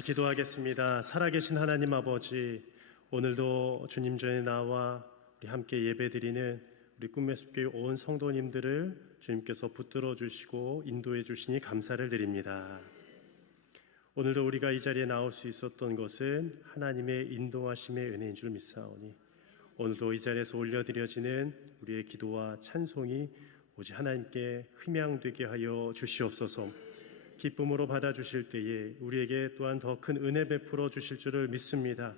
기도하겠습니다. 살아계신 하나님 아버지, 오늘도 주님 전에 나와 우리 함께 예배드리는 우리 꿈의 숲교회 온 성도님들을 주님께서 붙들어 주시고 인도해 주시니 감사를 드립니다. 오늘도 우리가 이 자리에 나올 수 있었던 것은 하나님의 인도하심의 은혜인 줄 믿사오니, 오늘도 이 자리에서 올려드려지는 우리의 기도와 찬송이 오직 하나님께 흠양되게 하여 주시옵소서. 기쁨으로 받아주실 때에 우리에게 또한 더 큰 은혜 베풀어 주실 줄을 믿습니다.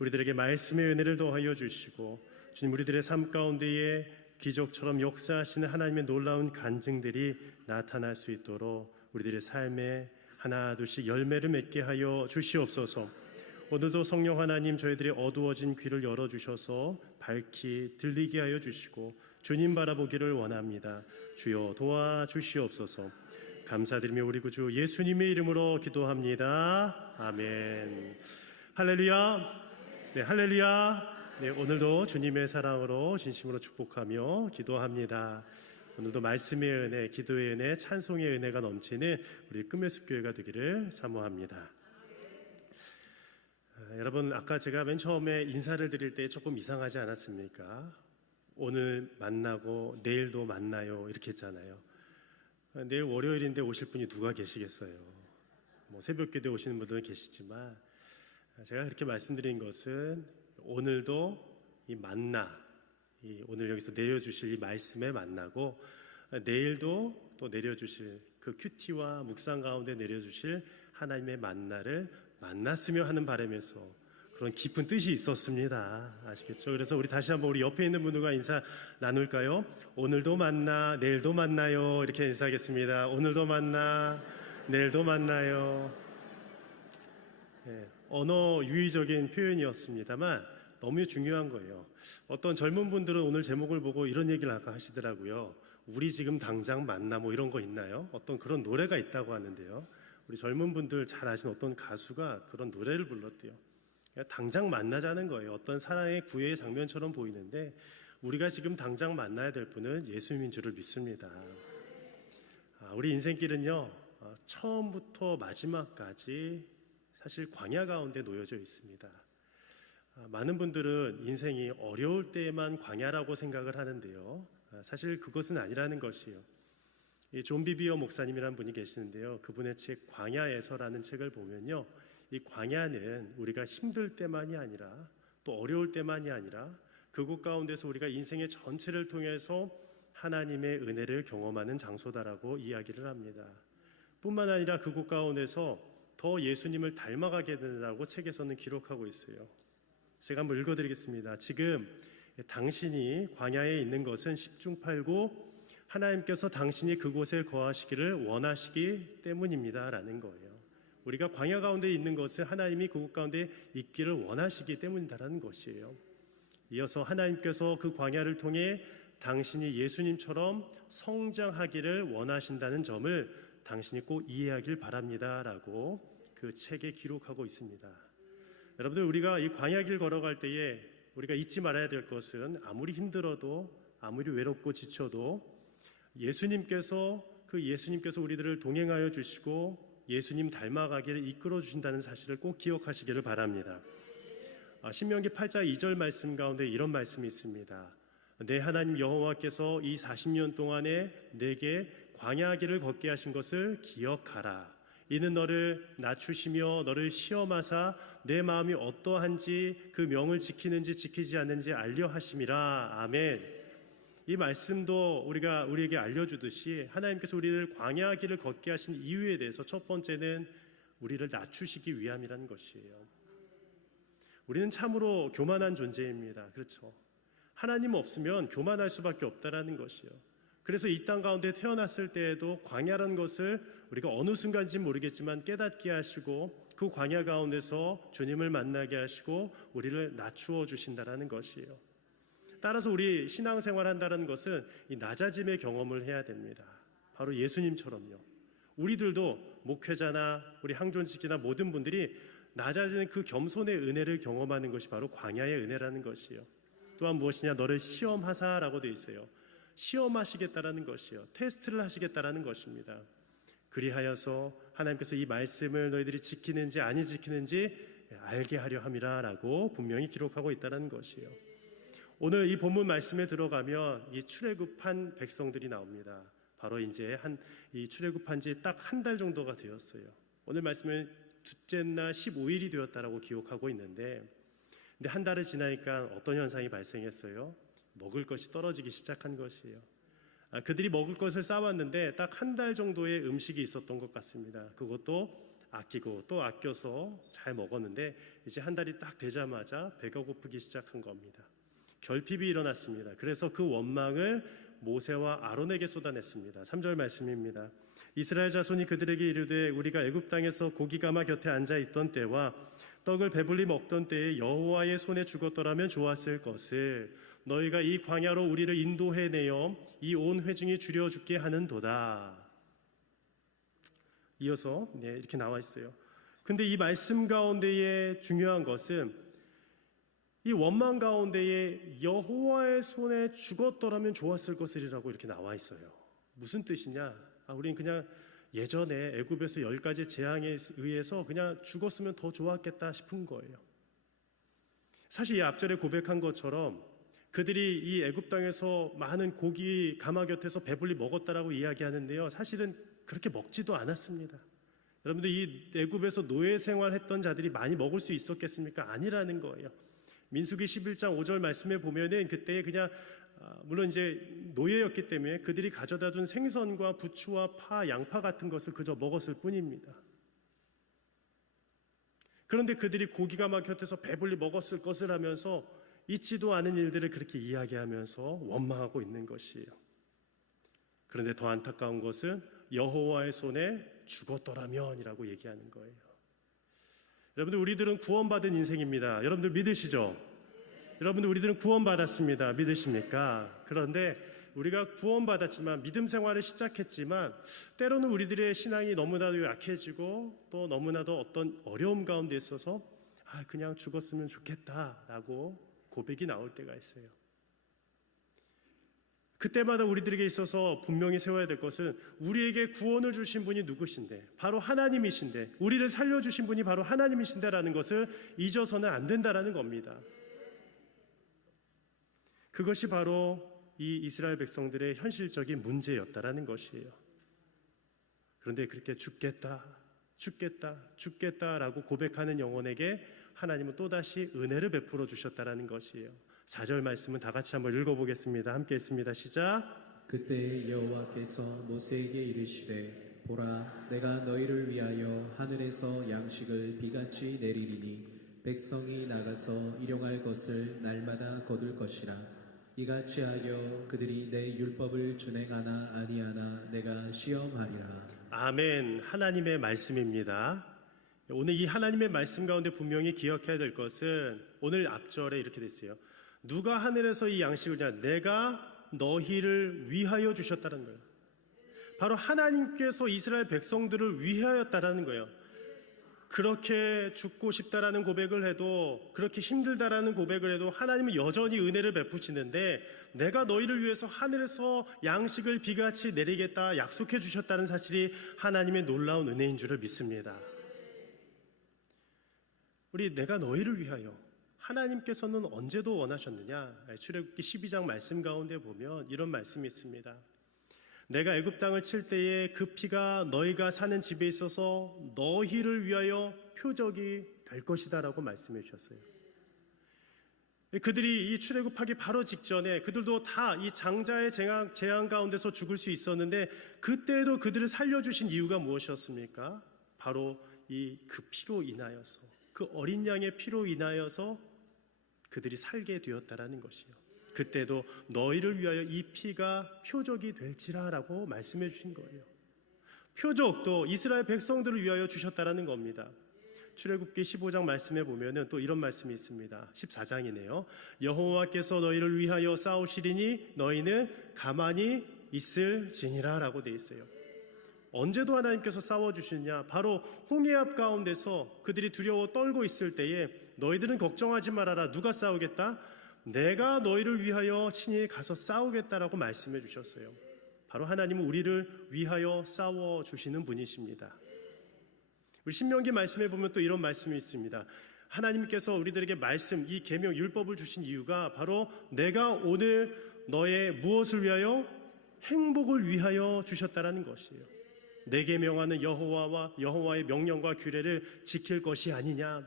우리들에게 말씀의 은혜를 더하여 주시고, 주님, 우리들의 삶 가운데에 기적처럼 역사하시는 하나님의 놀라운 간증들이 나타날 수 있도록 우리들의 삶에 하나 둘씩 열매를 맺게 하여 주시옵소서. 오늘도 성령 하나님, 저희들의 어두워진 귀를 열어주셔서 밝히 들리게 하여 주시고 주님 바라보기를 원합니다. 주여 도와주시옵소서. 감사드리며 우리 구주 예수님의 이름으로 기도합니다. 아멘. 할렐루야. 네, 할렐루야. 네, 오늘도 주님의 사랑으로 진심으로 축복하며 기도합니다. 오늘도 말씀의 은혜, 기도의 은혜, 찬송의 은혜가 넘치는 우리 꿈의 숲교회가 되기를 사모합니다. 여러분, 아까 제가 맨 처음에 인사를 드릴 때 조금 이상하지 않았습니까? 오늘 만나고 내일도 만나요 이렇게 했잖아요. 내일 월요일인데 오실 분이 누가 계시겠어요? 새벽기도에 오시는 분들은 계시지만, 제가 그렇게 말씀드린 것은 오늘도 이 만나, 오늘 여기서 내려주실 이 말씀에 만나고, 내일도 또 내려주실 그 큐티와 묵상 가운데 내려주실 하나님의 만나를 만났으며 하는 바람에서 그런 깊은 뜻이 있었습니다. 아시겠죠? 그래서 우리 다시 한번 우리 옆에 있는 분들과 인사 나눌까요? 오늘도 만나, 내일도 만나요. 이렇게 인사하겠습니다. 오늘도 만나, 내일도 만나요. 네, 언어 유의적인 표현이었습니다만 너무 중요한 거예요. 어떤 젊은 분들은 오늘 제목을 보고 이런 얘기를 아까 하시더라고요. 우리 지금 당장 만나 이런 거 있나요? 어떤 그런 노래가 있다고 하는데요. 우리 젊은 분들 잘 아시는 어떤 가수가 그런 노래를 불렀대요. 당장 만나자는 거예요. 어떤 사랑의 구애의 장면처럼 보이는데 우리가 지금 당장 만나야 될 분은 예수님인 줄을 믿습니다. 우리 인생길은요, 처음부터 마지막까지 사실 광야 가운데 놓여져 있습니다. 많은 분들은 인생이 어려울 때만 광야라고 생각을 하는데요, 사실 그것은 아니라는 것이에요. 존 비비어 목사님이라는 분이 계시는데요, 그분의 책 광야에서라는 책을 보면요, 이 광야는 우리가 힘들 때만이 아니라 또 어려울 때만이 아니라 그곳 가운데서 우리가 인생의 전체를 통해서 하나님의 은혜를 경험하는 장소다라고 이야기를 합니다. 뿐만 아니라 그곳 가운데서 더 예수님을 닮아가게 된다고 책에서는 기록하고 있어요. 제가 한번 읽어드리겠습니다. 지금 당신이 광야에 있는 것은 십중팔구 하나님께서 당신이 그곳에 거하시기를 원하시기 때문입니다 라는 거예요. 우리가 광야 가운데 있는 것은 하나님이 그곳 가운데 있기를 원하시기 때문이라는 것이에요. 이어서 하나님께서 그 광야를 통해 당신이 예수님처럼 성장하기를 원하신다는 점을 당신이 꼭 이해하길 바랍니다 라고 그 책에 기록하고 있습니다. 여러분들, 우리가 이 광야 길 걸어갈 때에 우리가 잊지 말아야 될 것은, 아무리 힘들어도 아무리 외롭고 지쳐도 예수님께서 우리들을 동행하여 주시고 예수님 닮아가기를 이끌어 주신다는 사실을 꼭 기억하시기를 바랍니다. 신명기 8장 2절 말씀 가운데 이런 말씀이 있습니다. 내 하나님 여호와께서 이 40년 동안에 내게 광야 길을 걷게 하신 것을 기억하라. 이는 너를 낮추시며 너를 시험하사 내 마음이 어떠한지 그 명을 지키는지 지키지 않는지 알려 하심이라. 아멘. 이 말씀도 우리에게 알려주듯이 하나님께서 우리를 광야 길을 걷게 하신 이유에 대해서 첫 번째는 우리를 낮추시기 위함이라는 것이에요. 우리는 참으로 교만한 존재입니다. 그렇죠? 하나님 없으면 교만할 수밖에 없다라는 것이에요. 그래서 이 땅 가운데 태어났을 때에도 광야라는 것을 우리가 어느 순간인지 모르겠지만 깨닫게 하시고 그 광야 가운데서 주님을 만나게 하시고 우리를 낮추어 주신다라는 것이에요. 따라서 우리 신앙생활 한다는 것은 이 낮아짐의 경험을 해야 됩니다. 바로 예수님처럼요. 우리들도 목회자나 우리 항존직이나 모든 분들이 낮아지는 그 겸손의 은혜를 경험하는 것이 바로 광야의 은혜라는 것이에요. 또한 무엇이냐, 너를 시험하사라고 되어 있어요. 시험하시겠다라는 것이요, 테스트를 하시겠다라는 것입니다. 그리하여서 하나님께서 이 말씀을 너희들이 지키는지 아니 지키는지 알게 하려 함이라라고 분명히 기록하고 있다는 것이에요. 오늘 이 본문 말씀에 들어가면 이 출애굽한 백성들이 나옵니다. 바로 이제 이 출애굽한 지 딱 한 달 정도가 되었어요. 오늘 말씀은 둘째 날 15일이 되었다라고 기록하고 있는데, 근데 한 달이 지나니까 어떤 현상이 발생했어요? 먹을 것이 떨어지기 시작한 것이에요. 그들이 먹을 것을 쌓았는데 딱 한 달 정도의 음식이 있었던 것 같습니다. 그것도 아끼고 또 아껴서 잘 먹었는데 이제 한 달이 딱 되자마자 배가 고프기 시작한 겁니다. 결핍이 일어났습니다. 그래서 그 원망을 모세와 아론에게 쏟아냈습니다. 3절 말씀입니다. 이스라엘 자손이 그들에게 이르되 우리가 애굽 땅에서 고기 가마 곁에 앉아 있던 때와 떡을 배불리 먹던 때에 여호와의 손에 죽었더라면 좋았을 것을 너희가 이 광야로 우리를 인도해내어 이 온 회중이 줄여 죽게 하는도다. 이어서 이렇게 나와 있어요. 근데 이 말씀 가운데에 중요한 것은 이 원망 가운데에 여호와의 손에 죽었더라면 좋았을 것이라고 이렇게 나와 있어요. 무슨 뜻이냐? 우리는 그냥 예전에 애굽에서 10가지 재앙에 의해서 그냥 죽었으면 더 좋았겠다 싶은 거예요. 사실 이 앞절에 고백한 것처럼 그들이 이 애굽 땅에서 많은 고기 가마 곁에서 배불리 먹었다라고 이야기하는데요, 사실은 그렇게 먹지도 않았습니다. 여러분들 이 애굽에서 노예 생활했던 자들이 많이 먹을 수 있었겠습니까? 아니라는 거예요. 민수기 11장 5절 말씀에 보면은 그때 그냥 물론 이제 노예였기 때문에 그들이 가져다 준 생선과 부추와 파, 양파 같은 것을 그저 먹었을 뿐입니다. 그런데 그들이 고기 가마 곁에서 배불리 먹었을 것을 하면서 있지도 않은 일들을 그렇게 이야기하면서 원망하고 있는 것이에요. 그런데 더 안타까운 것은 여호와의 손에 죽었더라면이라고 얘기하는 거예요. 여러분들 우리들은 구원받은 인생입니다. 여러분들 믿으시죠? 여러분들 우리들은 구원받았습니다. 믿으십니까? 그런데 우리가 구원받았지만 믿음 생활을 시작했지만 때로는 우리들의 신앙이 너무나도 약해지고 또 너무나도 어떤 어려움 가운데 있어서 그냥 죽었으면 좋겠다라고 고백이 나올 때가 있어요. 그때마다 우리들에게 있어서 분명히 세워야 될 것은 우리에게 구원을 주신 분이 누구신데 바로 하나님이신데 우리를 살려주신 분이 바로 하나님이신데라는 것을 잊어서는 안 된다라는 겁니다. 그것이 바로 이 이스라엘 백성들의 현실적인 문제였다라는 것이에요. 그런데 그렇게 죽겠다라고 고백하는 영혼에게 하나님은 또다시 은혜를 베풀어 주셨다라는 것이에요. 4절 말씀은 다 같이 한번 읽어보겠습니다. 함께 읽습니다. 시작. 그때 여호와께서 모세에게 이르시되 보라 내가 너희를 위하여 하늘에서 양식을 비같이 내리리니 백성이 나가서 일용할 것을 날마다 거둘 것이라. 이같이 하여 그들이 내 율법을 준행하나 아니하나 내가 시험하리라. 아멘. 하나님의 말씀입니다. 오늘 이 하나님의 말씀 가운데 분명히 기억해야 될 것은 오늘 앞절에 이렇게 됐어요. 누가 하늘에서 이 양식을 주냐? 내가 너희를 위하여 주셨다는 거예요. 바로 하나님께서 이스라엘 백성들을 위하였다라는 거예요. 그렇게 죽고 싶다라는 고백을 해도 그렇게 힘들다라는 고백을 해도 하나님은 여전히 은혜를 베푸시는데 내가 너희를 위해서 하늘에서 양식을 비같이 내리겠다 약속해 주셨다는 사실이 하나님의 놀라운 은혜인 줄을 믿습니다. 우리 내가 너희를 위하여 하나님께서는 언제도 원하셨느냐? 출애굽기 12장 말씀 가운데 보면 이런 말씀이 있습니다. 내가 애굽 땅을 칠 때에 그 피가 너희가 사는 집에 있어서 너희를 위하여 표적이 될 것이다라고 말씀해 주셨어요. 그들이 이 출애굽하기 바로 직전에 그들도 다 이 장자의 재앙 가운데서 죽을 수 있었는데 그때도 그들을 살려주신 이유가 무엇이었습니까? 바로 그 피로 인하여서 그 어린 양의 피로 인하여서 그들이 살게 되었다라는 것이요. 그때도 너희를 위하여 이 피가 표적이 될지라라고 말씀해 주신 거예요. 표적도 이스라엘 백성들을 위하여 주셨다라는 겁니다. 출애굽기 15장 말씀에 보면은 또 이런 말씀이 있습니다. 14장이네요. 여호와께서 너희를 위하여 싸우시리니 너희는 가만히 있을지니라라고 돼 있어요. 언제도 하나님께서 싸워주시느냐? 바로 홍해압 가운데서 그들이 두려워 떨고 있을 때에 너희들은 걱정하지 말아라. 누가 싸우겠다? 내가 너희를 위하여 친히 가서 싸우겠다라고 말씀해 주셨어요. 바로 하나님은 우리를 위하여 싸워주시는 분이십니다. 우리 신명기 말씀에 보면 또 이런 말씀이 있습니다. 하나님께서 우리들에게 말씀, 이 계명 율법을 주신 이유가 바로 내가 오늘 너의 무엇을 위하여? 행복을 위하여 주셨다라는 것이에요. 내게 명하는 여호와의 명령과 규례를 지킬 것이 아니냐.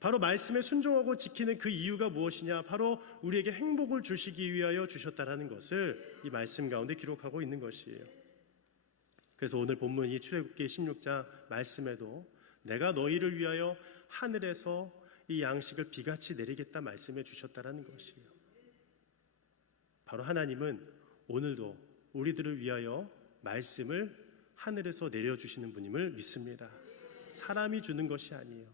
바로 말씀에 순종하고 지키는 그 이유가 무엇이냐? 바로 우리에게 행복을 주시기 위하여 주셨다라는 것을 이 말씀 가운데 기록하고 있는 것이에요. 그래서 오늘 본문 이 출애굽기 16장 말씀에도 내가 너희를 위하여 하늘에서 이 양식을 비같이 내리겠다 말씀해 주셨다라는 것이에요. 바로 하나님은 오늘도 우리들을 위하여 말씀을 하늘에서 내려주시는 분임을 믿습니다. 사람이 주는 것이 아니에요.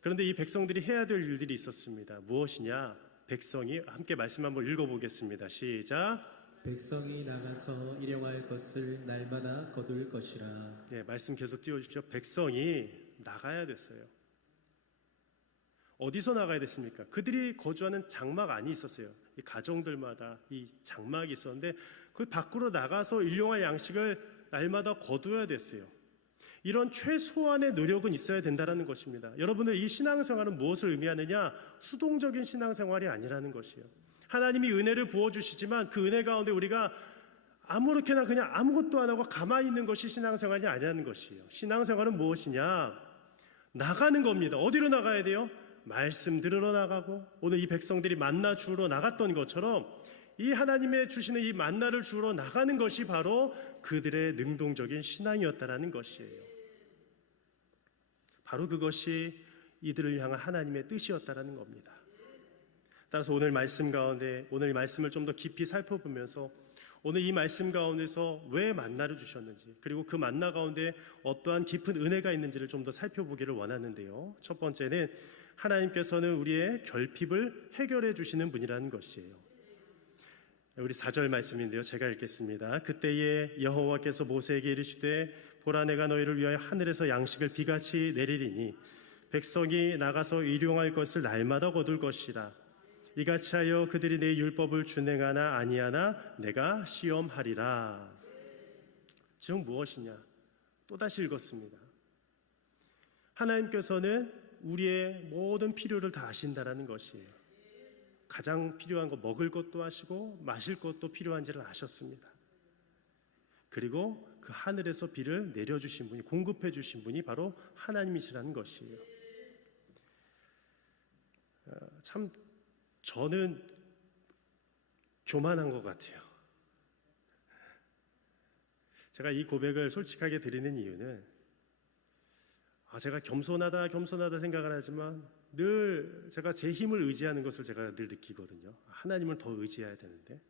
그런데 이 백성들이 해야 될 일들이 있었습니다. 무엇이냐? 백성이 함께 말씀 한번 읽어보겠습니다. 시작. 백성이 나가서 일용할 것을 날마다 거둘 것이라. 네, 말씀 계속 띄워주십시오. 백성이 나가야 됐어요. 어디서 나가야 됐습니까? 그들이 거주하는 장막 안이 있었어요. 이 가정들마다 이 장막이 있었는데 그 밖으로 나가서 일용할 양식을 날마다 거두어야 됐어요. 이런 최소한의 노력은 있어야 된다는 것입니다. 여러분들 이 신앙생활은 무엇을 의미하느냐? 수동적인 신앙생활이 아니라는 것이에요. 하나님이 은혜를 부어주시지만 그 은혜 가운데 우리가 아무렇게나 그냥 아무것도 안 하고 가만히 있는 것이 신앙생활이 아니라는 것이에요. 신앙생활은 무엇이냐? 나가는 겁니다. 어디로 나가야 돼요? 말씀 들으러 나가고, 오늘 이 백성들이 만나 주우러 나갔던 것처럼 이 하나님의 주시는 이 만나를 주우러 나가는 것이 바로 그들의 능동적인 신앙이었다라는 것이에요. 바로 그것이 이들을 향한 하나님의 뜻이었다라는 겁니다. 따라서 오늘 말씀 가운데 오늘 말씀을 좀 더 깊이 살펴보면서 오늘 이 말씀 가운데서 왜 만나를 주셨는지, 그리고 그 만나 가운데 어떠한 깊은 은혜가 있는지를 좀 더 살펴보기를 원하는데요. 첫 번째는 하나님께서는 우리의 결핍을 해결해 주시는 분이라는 것이에요. 우리 4절 말씀인데요. 제가 읽겠습니다. 그때에 여호와께서 모세에게 이르시되 보라 내가 너희를 위하여 하늘에서 양식을 비같이 내리리니 백성이 나가서 일용할 것을 날마다 거둘 것이라. 이같이 하여 그들이 내 율법을 준행하나 아니하나 내가 시험하리라. 즉 무엇이냐? 또다시 읽었습니다. 하나님께서는 우리의 모든 필요를 다 아신다라는 것이에요. 가장 필요한 거 먹을 것도 아시고 마실 것도 필요한지를 아셨습니다. 그리고 그 하늘에서 비를 내려주신 분이, 공급해 주신 분이 바로 하나님이시라는 것이에요. 참 저는 교만한 것 같아요. 제가 이 고백을 솔직하게 드리는 이유는 제가 겸손하다 생각을 하지만 늘 제가 제 힘을 의지하는 것을 제가 늘 느끼거든요. 하나님을 더 의지해야 되는데,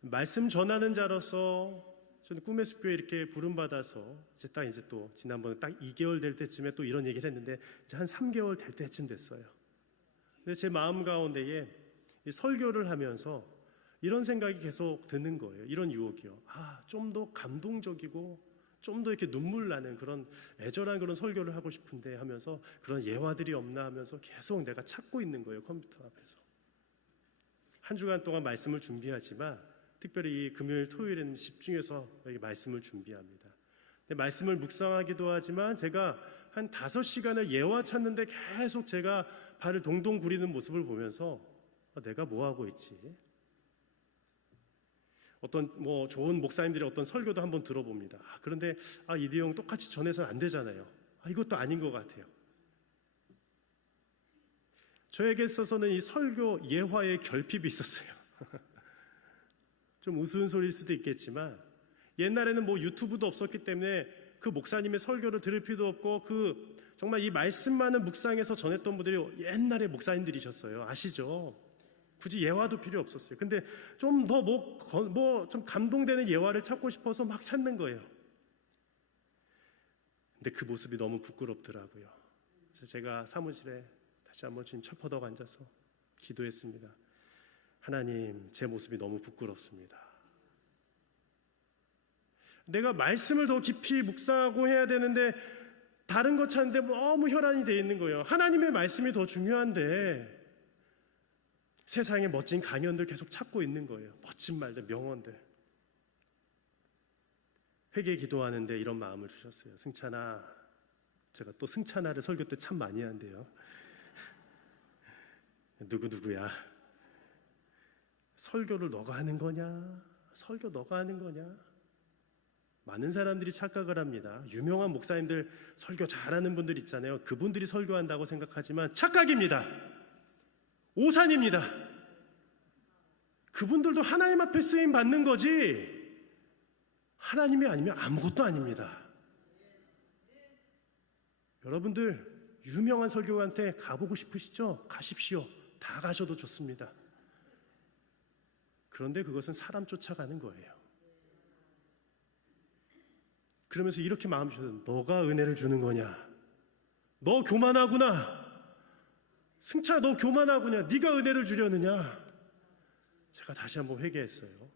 말씀 전하는 자로서 저는 꿈의 숲교회 이렇게 부름받아서 이제 또 지난번에 딱 2개월 될 때쯤에 또 이런 얘기를 했는데 이제 한 3개월 될 때쯤 됐어요. 근데 제 마음 가운데에 이 설교를 하면서 이런 생각이 계속 드는 거예요. 이런 유혹이요. 좀 더 감동적이고 좀 더 이렇게 눈물 나는 그런 애절한 그런 설교를 하고 싶은데 하면서 그런 예화들이 없나 하면서 계속 내가 찾고 있는 거예요. 컴퓨터 앞에서. 한 주간 동안 말씀을 준비하지만 특별히 이 금요일, 토요일에는 집중해서 여기 말씀을 준비합니다. 근데 말씀을 묵상하기도 하지만 제가 한 5시간을 예화 찾는데 계속 제가 발을 동동 구리는 모습을 보면서 내가 뭐 하고 있지? 어떤 좋은 목사님들의 어떤 설교도 한번 들어봅니다. 그런데 이 내용 똑같이 전해서는 안 되잖아요. 이것도 아닌 것 같아요. 저에게 있어서는 이 설교 예화에 결핍이 있었어요. 좀 우스운 소리일 수도 있겠지만 옛날에는 유튜브도 없었기 때문에 그 목사님의 설교를 들을 필요도 없고 정말 이 말씀만을 묵상해서 전했던 분들이 옛날에 목사님들이셨어요. 아시죠? 굳이 예화도 필요 없었어요. 근데 좀 더 좀 감동되는 예화를 찾고 싶어서 막 찾는 거예요. 근데 그 모습이 너무 부끄럽더라고요. 그래서 제가 사무실에 다시 한번 주님 철퍼덕 앉아서 기도했습니다. 하나님, 제 모습이 너무 부끄럽습니다. 내가 말씀을 더 깊이 묵상하고 해야 되는데 다른 거 찾는데 너무 혈안이 돼 있는 거예요. 하나님의 말씀이 더 중요한데 세상에 멋진 강연들 계속 찾고 있는 거예요. 멋진 말들, 명언들. 회개 기도하는데 이런 마음을 주셨어요. 승찬아, 제가 또 승차나를 설교 때 참 많이 하는데요. 누구야? 설교를 너가 하는 거냐? 설교 너가 하는 거냐? 많은 사람들이 착각을 합니다. 유명한 목사님들 설교 잘하는 분들 있잖아요. 그분들이 설교한다고 생각하지만 착각입니다. 오산입니다. 그분들도 하나님 앞에 쓰임 받는 거지 하나님이 아니면 아무것도 아닙니다. 여러분들 유명한 설교한테 가보고 싶으시죠? 가십시오. 다 가셔도 좋습니다. 그런데 그것은 사람 쫓아가는 거예요. 그러면서 이렇게 마음 주셔서 너가 은혜를 주는 거냐? 너 교만하구나. 승차 너 교만하구나. 네가 은혜를 주려느냐? 제가 다시 한번 회개했어요.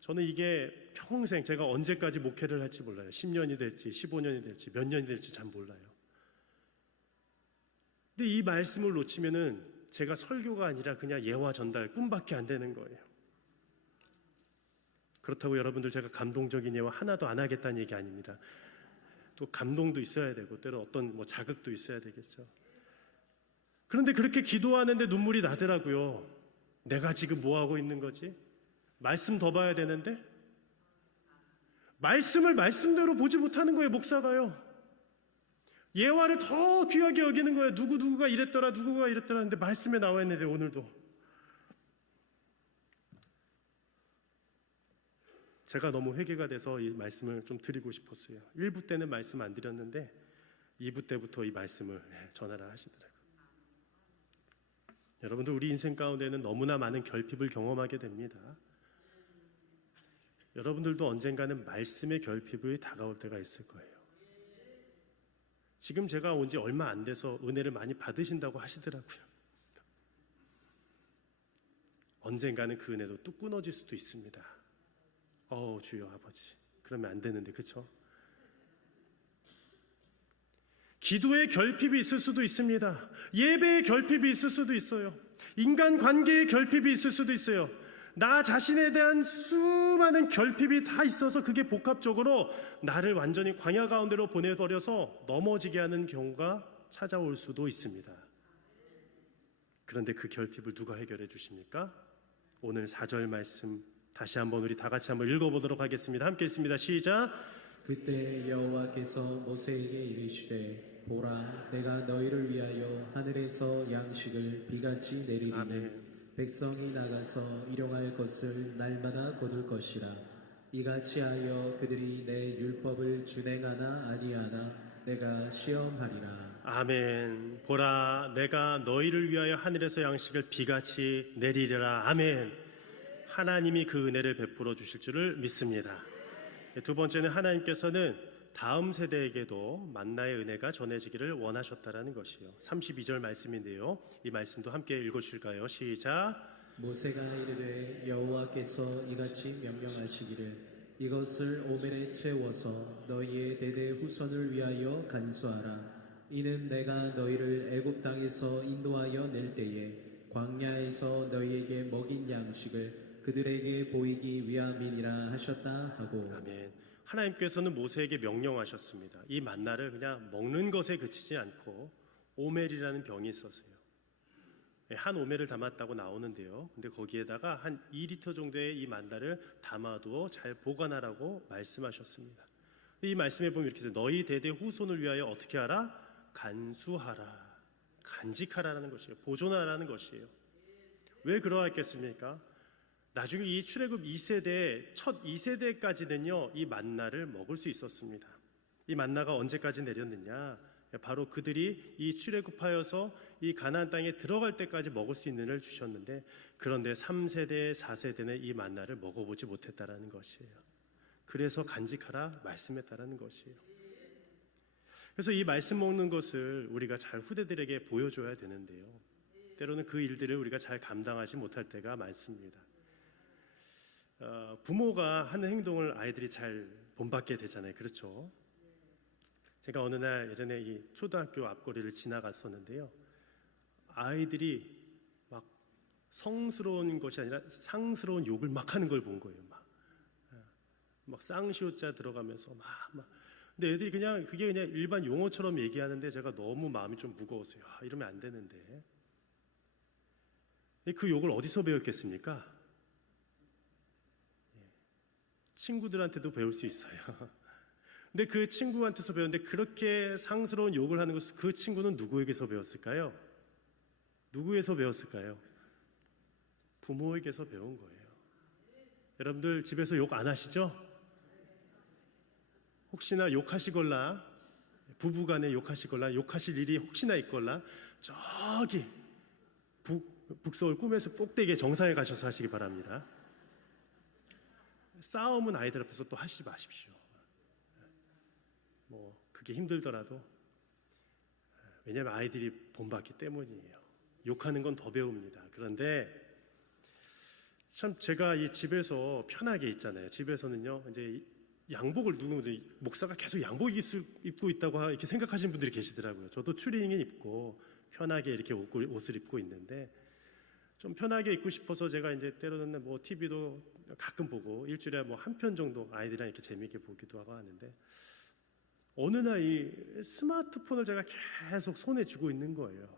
저는 이게 평생 제가 언제까지 목회를 할지 몰라요. 10년이 될지 15년이 될지 몇 년이 될지 잘 몰라요. 근데 이 말씀을 놓치면은 제가 설교가 아니라 그냥 예화 전달 꿈밖에 안 되는 거예요. 그렇다고 여러분들 제가 감동적인 예화 하나도 안 하겠다는 얘기 아닙니다. 또 감동도 있어야 되고 때로 어떤 자극도 있어야 되겠죠. 그런데 그렇게 기도하는데 눈물이 나더라고요. 내가 지금 뭐 하고 있는 거지? 말씀 더 봐야 되는데 말씀을 말씀대로 보지 못하는 거예요. 목사가요. 예화를 더 귀하게 여기는 거예요. 누구가 이랬더라 누구가 이랬더라 하는데 말씀에 나와 있는데 오늘도 제가 너무 회개가 돼서 이 말씀을 좀 드리고 싶었어요. 1부 때는 말씀 안 드렸는데 2부 때부터 이 말씀을 전하라 하시더라고요. 여러분들 우리 인생 가운데는 너무나 많은 결핍을 경험하게 됩니다. 여러분들도 언젠가는 말씀의 결핍이 다가올 때가 있을 거예요. 지금 제가 온 지 얼마 안 돼서 은혜를 많이 받으신다고 하시더라고요. 언젠가는 그 은혜도 뚝 끊어질 수도 있습니다. 주여 아버지 그러면 안 되는데 그렇죠? 기도의 결핍이 있을 수도 있습니다. 예배의 결핍이 있을 수도 있어요. 인간관계의 결핍이 있을 수도 있어요. 나 자신에 대한 수많은 결핍이 다 있어서 그게 복합적으로 나를 완전히 광야 가운데로 보내버려서 넘어지게 하는 경우가 찾아올 수도 있습니다. 그런데 그 결핍을 누가 해결해 주십니까? 오늘 4절 말씀 다시 한번 우리 다 같이 한번 읽어보도록 하겠습니다. 함께 읽습니다. 시작. 그때 여호와께서 모세에게 이르시되 보라 내가 너희를 위하여 하늘에서 양식을 비같이 내리리니 아멘. 백성이 나가서 일용할 것을 날마다 거둘 것이라 이같이 하여 그들이 내 율법을 준행하나 아니하나 내가 시험하리라. 아멘. 보라 내가 너희를 위하여 하늘에서 양식을 비같이 내리리라. 아멘. 하나님이 그 은혜를 베풀어 주실 줄을 믿습니다. 두 번째는 하나님께서는 다음 세대에게도 만나의 은혜가 전해지기를 원하셨다라는 것이요. 32절 말씀인데요. 이 말씀도 함께 읽어주실까요? 시작. 모세가 이르되 여호와께서 이같이 명령하시기를 이것을 오멜에 채워서 너희의 대대 후손을 위하여 간수하라. 이는 내가 너희를 애굽 땅에서 인도하여 낼 때에 광야에서 너희에게 먹인 양식을 그들에게 보이기 위함이니라 하셨다 하고. 아멘. 하나님께서는 모세에게 명령하셨습니다. 이 만나를 그냥 먹는 것에 그치지 않고 오멜이라는 병이 있었어요. 한 오멜을 담았다고 나오는데요. 근데 거기에다가 한 2리터 정도의 이 만나를 담아두어 잘 보관하라고 말씀하셨습니다. 이 말씀에 보면 이렇게 돼요. 너희 대대 후손을 위하여 어떻게 하라? 간수하라. 간직하라는 것이에요. 보존하라는 것이에요. 왜 그러했겠습니까? 나중에 이 출애굽 2세대 첫 2세대까지는요 이 만나를 먹을 수 있었습니다. 이 만나가 언제까지 내렸느냐? 바로 그들이 이 출애굽하여서 이 가나안 땅에 들어갈 때까지 먹을 수 있는 을 주셨는데 그런데 3세대, 4세대는 이 만나를 먹어보지 못했다라는 것이에요. 그래서 간직하라 말씀했다라는 것이에요. 그래서 이 말씀 먹는 것을 우리가 잘 후대들에게 보여줘야 되는데요. 때로는 그 일들을 우리가 잘 감당하지 못할 때가 많습니다. 부모가 하는 행동을 아이들이 잘 본받게 되잖아요. 그렇죠? 제가 어느 날 예전에 이 초등학교 앞거리를 지나갔었는데요. 아이들이 막 성스러운 것이 아니라 상스러운 욕을 막 하는 걸 본 거예요. 막 쌍시옷자 들어가면서 막 근데 애들이 그냥 그게 그냥 일반 용어처럼 얘기하는데 제가 너무 마음이 좀 무거웠어요. 이러면 안 되는데. 그 욕을 어디서 배웠겠습니까? 친구들한테도 배울 수 있어요. 근데 그 친구한테서 배웠는데 그렇게 상스러운 욕을 하는 것을 그 친구는 누구에게서 배웠을까요? 누구에서 배웠을까요? 부모에게서 배운 거예요. 여러분들 집에서 욕 안 하시죠? 혹시나 욕하시걸라, 부부간에 욕하시걸라, 욕하실 일이 혹시나 있걸라 저기 북서울 꿈에서 꼭대기에 정상에 가셔서 하시기 바랍니다. 싸움은 아이들 앞에서 또 하시지 마십시오. 뭐 그게 힘들더라도, 왜냐하면 아이들이 본받기 때문이에요. 욕하는 건 더 배웁니다. 그런데 참 제가 이 집에서 편하게 있잖아요. 집에서는요, 이제 양복을 누구든 목사가 계속 양복 입고 있다고 이렇게 생각하시는 분들이 계시더라고요. 저도 추리닝을 입고 편하게 이렇게 옷을 입고 있는데, 좀 편하게 입고 싶어서 제가 이제 때로는 뭐 TV도 가끔 보고 일주일에 뭐 한 편 정도 아이들이랑 이렇게 재미있게 보기도 하고 하는데, 어느 날 이 스마트폰을 제가 계속 손에 쥐고 있는 거예요.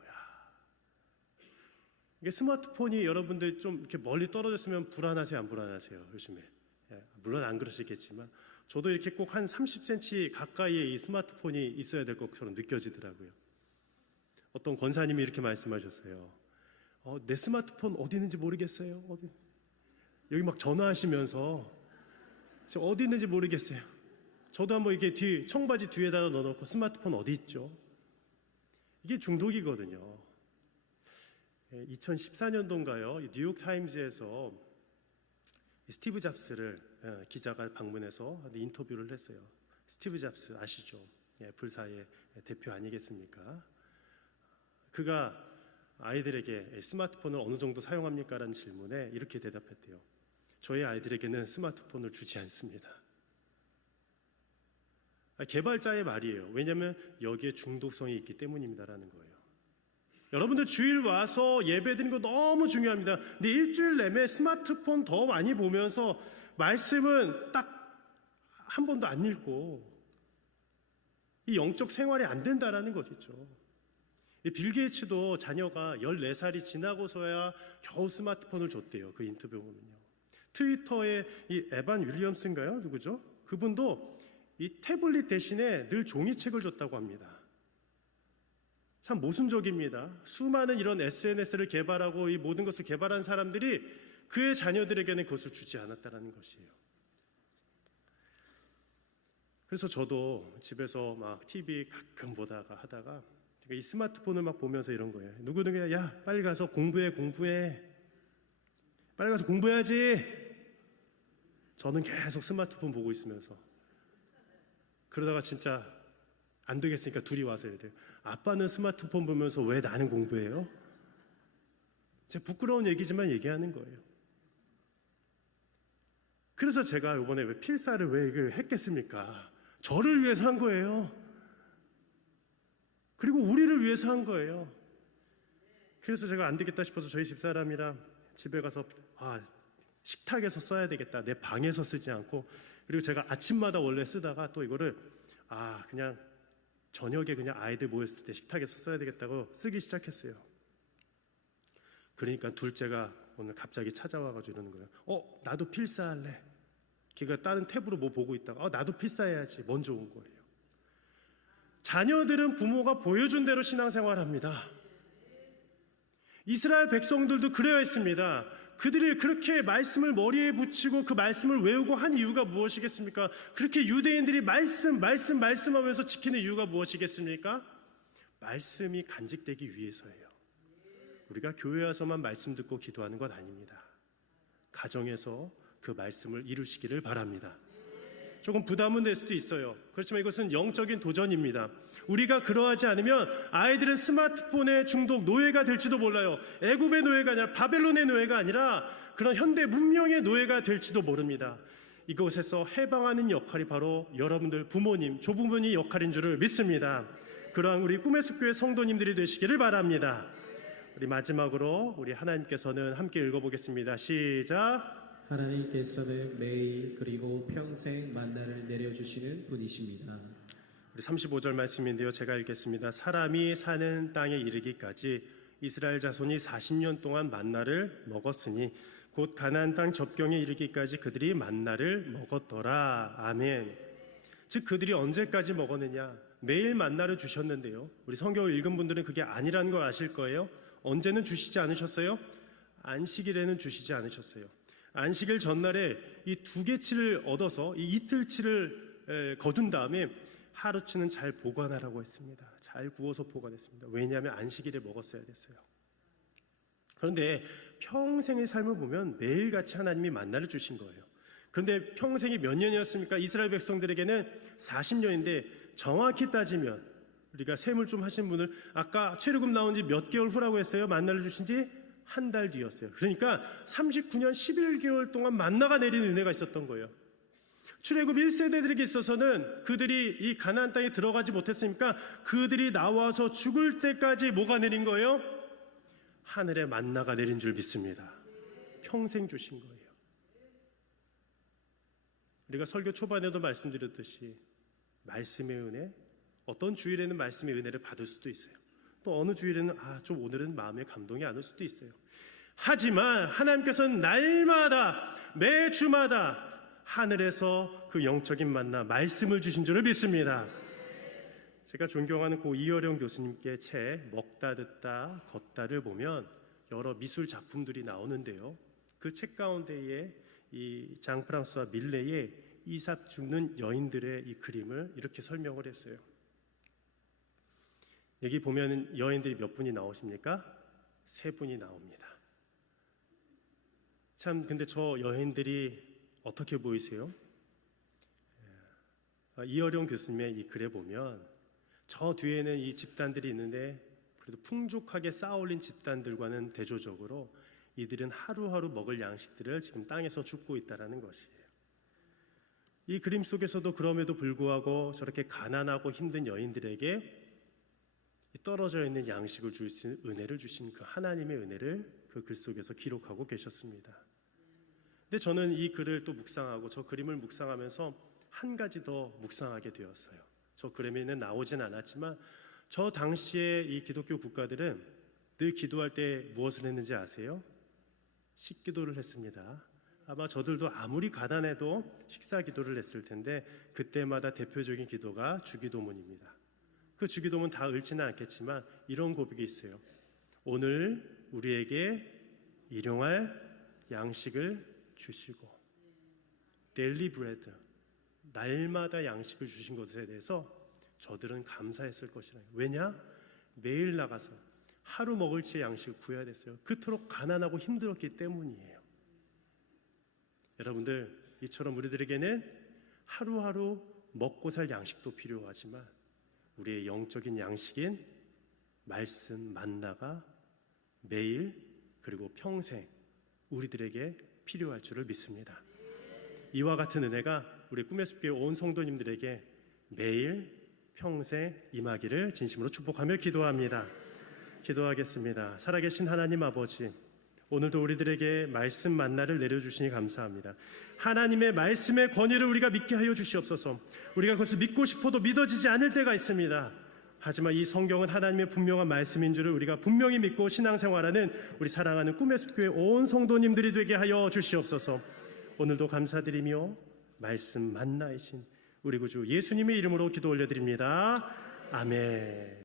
이게 스마트폰이 여러분들 좀 이렇게 멀리 떨어졌으면 불안하세요, 안 불안하세요? 요즘에 물론 안 그러시겠지만 저도 이렇게 꼭 한 30cm 가까이에 이 스마트폰이 있어야 될 것처럼 느껴지더라고요. 어떤 권사님이 이렇게 말씀하셨어요. 내 스마트폰 어디 있는지 모르겠어요. 여기 막 전화하시면서 어디 있는지 모르겠어요. 저도 한번 이렇게 청바지 뒤에다가 넣어놓고 스마트폰 어디 있죠? 이게 중독이거든요. 2014년도인가요? 뉴욕 타임즈에서 스티브 잡스를 기자가 방문해서 인터뷰를 했어요. 스티브 잡스 아시죠? 애플사의 대표 아니겠습니까? 그가 아이들에게 스마트폰을 어느 정도 사용합니까? 라는 질문에 이렇게 대답했대요. 저희 아이들에게는 스마트폰을 주지 않습니다. 개발자의 말이에요. 왜냐하면 여기에 중독성이 있기 때문입니다라는 거예요. 여러분들 주일 와서 예배 드리는 거 너무 중요합니다. 근데 일주일 내내 스마트폰 더 많이 보면서 말씀은 딱 한 번도 안 읽고 이 영적 생활이 안 된다라는 거겠죠. 빌 게이츠도 자녀가 14살이 지나고서야 겨우 스마트폰을 줬대요. 그 인터뷰 보면요. 트위터의 이 에반 윌리엄스인가요? 누구죠? 그분도 이 태블릿 대신에 늘 종이책을 줬다고 합니다. 참 모순적입니다. 수많은 이런 SNS를 개발하고 이 모든 것을 개발한 사람들이 그의 자녀들에게는 그것을 주지 않았다는 것이에요. 그래서 저도 집에서 막 TV 가끔 보다가 하다가 이 스마트폰을 막 보면서 이런 거예요. 누구든 그냥 야 빨리 가서 공부해. 빨리 가서 공부해야지. 저는 계속 스마트폰 보고 있으면서 그러다가 진짜 안 되겠으니까 둘이 와서 이래요. 아빠는 스마트폰 보면서 왜 나는 공부해요? 제 부끄러운 얘기지만 얘기하는 거예요. 그래서 제가 이번에 왜 필사를 왜 했겠습니까? 저를 위해서 한 거예요. 그리고 우리를 위해서 한 거예요. 그래서 제가 안 되겠다 싶어서 저희 집사람이랑 집에 가서 식탁에서 써야 되겠다. 내 방에서 쓰지 않고. 그리고 제가 아침마다 원래 쓰다가 또 이거를 그냥 저녁에 그냥 아이들 모였을 때 식탁에서 써야 되겠다고 쓰기 시작했어요. 그러니까 둘째가 오늘 갑자기 찾아와가지고 이러는 거예요. 나도 필사할래. 걔가 다른 탭으로 뭐 보고 있다가 나도 필사해야지. 먼저 온 거예요. 자녀들은 부모가 보여준 대로 신앙생활합니다. 이스라엘 백성들도 그래야 했습니다. 그들이 그렇게 말씀을 머리에 붙이고 그 말씀을 외우고 한 이유가 무엇이겠습니까? 그렇게 유대인들이 말씀하면서 지키는 이유가 무엇이겠습니까? 말씀이 간직되기 위해서예요. 우리가 교회 와서만 말씀 듣고 기도하는 것 아닙니다. 가정에서 그 말씀을 이루시기를 바랍니다. 조금 부담은 될 수도 있어요. 그렇지만 이것은 영적인 도전입니다. 우리가 그러하지 않으면 아이들은 스마트폰의 중독 노예가 될지도 몰라요. 애굽의 노예가 아니라 바벨론의 노예가 아니라 그런 현대 문명의 노예가 될지도 모릅니다. 이곳에서 해방하는 역할이 바로 여러분들 부모님, 조부모님 역할인 줄을 믿습니다. 그러한 우리 꿈의 숲교회 성도님들이 되시기를 바랍니다. 우리 마지막으로 우리 하나님께서는 함께 읽어보겠습니다. 시작. 하나님께서는 매일 그리고 평생 만나를 내려주시는 분이십니다. 우리 35절 말씀인데요. 제가 읽겠습니다. 사람이 사는 땅에 이르기까지 이스라엘 자손이 40년 동안 만나를 먹었으니 곧 가나안 땅 접경에 이르기까지 그들이 만나를 먹었더라. 아멘. 즉 그들이 언제까지 먹었느냐? 매일 만나를 주셨는데요. 우리 성경을 읽은 분들은 그게 아니라는 걸 아실 거예요. 언제는 주시지 않으셨어요? 안식일에는 주시지 않으셨어요. 안식일 전날에 이 2개치를 얻어서 이 이틀치를 거둔 다음에 하루치는 잘 보관하라고 했습니다. 잘 구워서 보관했습니다. 왜냐하면 안식일에 먹었어야 됐어요. 그런데 평생의 삶을 보면 매일같이 하나님이 만나를 주신 거예요. 그런데 평생이 몇 년이었습니까? 이스라엘 백성들에게는 40년인데 정확히 따지면 우리가 셈을 좀 하신 분을 아까 출애굽 나온 지 몇 개월 후라고 했어요? 만나를 주신 지 한 달 뒤였어요. 그러니까 39년 11개월 동안 만나가 내리는 은혜가 있었던 거예요. 출애굽 1세대들에게 있어서는 그들이 이 가나안 땅에 들어가지 못했으니까 그들이 나와서 죽을 때까지 뭐가 내린 거예요? 하늘에 만나가 내린 줄 믿습니다. 평생 주신 거예요. 우리가 설교 초반에도 말씀드렸듯이 말씀의 은혜, 어떤 주일에는 말씀의 은혜를 받을 수도 있어요. 또 어느 주일에는 좀 오늘은 마음의 감동이 안 올 수도 있어요. 하지만 하나님께서는 날마다 매주마다 하늘에서 그 영적인 만나 말씀을 주신 줄을 믿습니다. 제가 존경하는 고 이어령 교수님께 책 먹다 듣다 걷다를 보면 여러 미술 작품들이 나오는데요. 그 책 가운데에 이 장프랑스와 밀레의 이삭 죽는 여인들의 이 그림을 이렇게 설명을 했어요. 여기 보면 여인들이 몇 분이 나오십니까? 3분이 나옵니다. 참 근데 저 여인들이 어떻게 보이세요? 이어령 교수님의 이 글에 보면 저 뒤에는 이 집단들이 있는데 그래도 풍족하게 쌓아올린 집단들과는 대조적으로 이들은 하루하루 먹을 양식들을 지금 땅에서 줍고 있다는 것이에요. 이 그림 속에서도 그럼에도 불구하고 저렇게 가난하고 힘든 여인들에게 떨어져 있는 양식을 줄 수 있는 은혜를 주신 그 하나님의 은혜를 그 글 속에서 기록하고 계셨습니다. 근데 저는 이 글을 또 묵상하고 저 그림을 묵상하면서 한 가지 더 묵상하게 되었어요. 저 그림에는 나오진 않았지만 저 당시에 이 기독교 국가들은 늘 기도할 때 무엇을 했는지 아세요? 식기도를 했습니다. 아마 저들도 아무리 가난해도 식사 기도를 했을 텐데 그때마다 대표적인 기도가 주기도문입니다. 그 주기도문 다 읽지는 않겠지만 이런 고백이 있어요. 오늘 우리에게 일용할 양식을 주시고 데일리 브레드, 날마다 양식을 주신 것에 대해서 저들은 감사했을 것이라. 왜냐? 매일 나가서 하루 먹을 채 양식을 구해야 됐어요. 그토록 가난하고 힘들었기 때문이에요. 여러분들, 이처럼 우리들에게는 하루하루 먹고 살 양식도 필요하지만 우리의 영적인 양식인 말씀 만나가 매일 그리고 평생 우리들에게 필요할 줄을 믿습니다. 이와 같은 은혜가 우리 꿈의 숲교회 온 성도님들에게 매일 평생 임하기를 진심으로 축복하며 기도합니다. 기도하겠습니다. 살아계신 하나님 아버지, 오늘도 우리들에게 말씀 만나를 내려주시니 감사합니다. 하나님의 말씀의 권위를 우리가 믿게 하여 주시옵소서. 우리가 그것을 믿고 싶어도 믿어지지 않을 때가 있습니다. 하지만 이 성경은 하나님의 분명한 말씀인 줄을 우리가 분명히 믿고 신앙생활하는 우리 사랑하는 꿈의 숲교회 온 성도님들이 되게 하여 주시옵소서. 오늘도 감사드리며 말씀 만나이신 우리 구주 예수님의 이름으로 기도 올려드립니다. 아멘.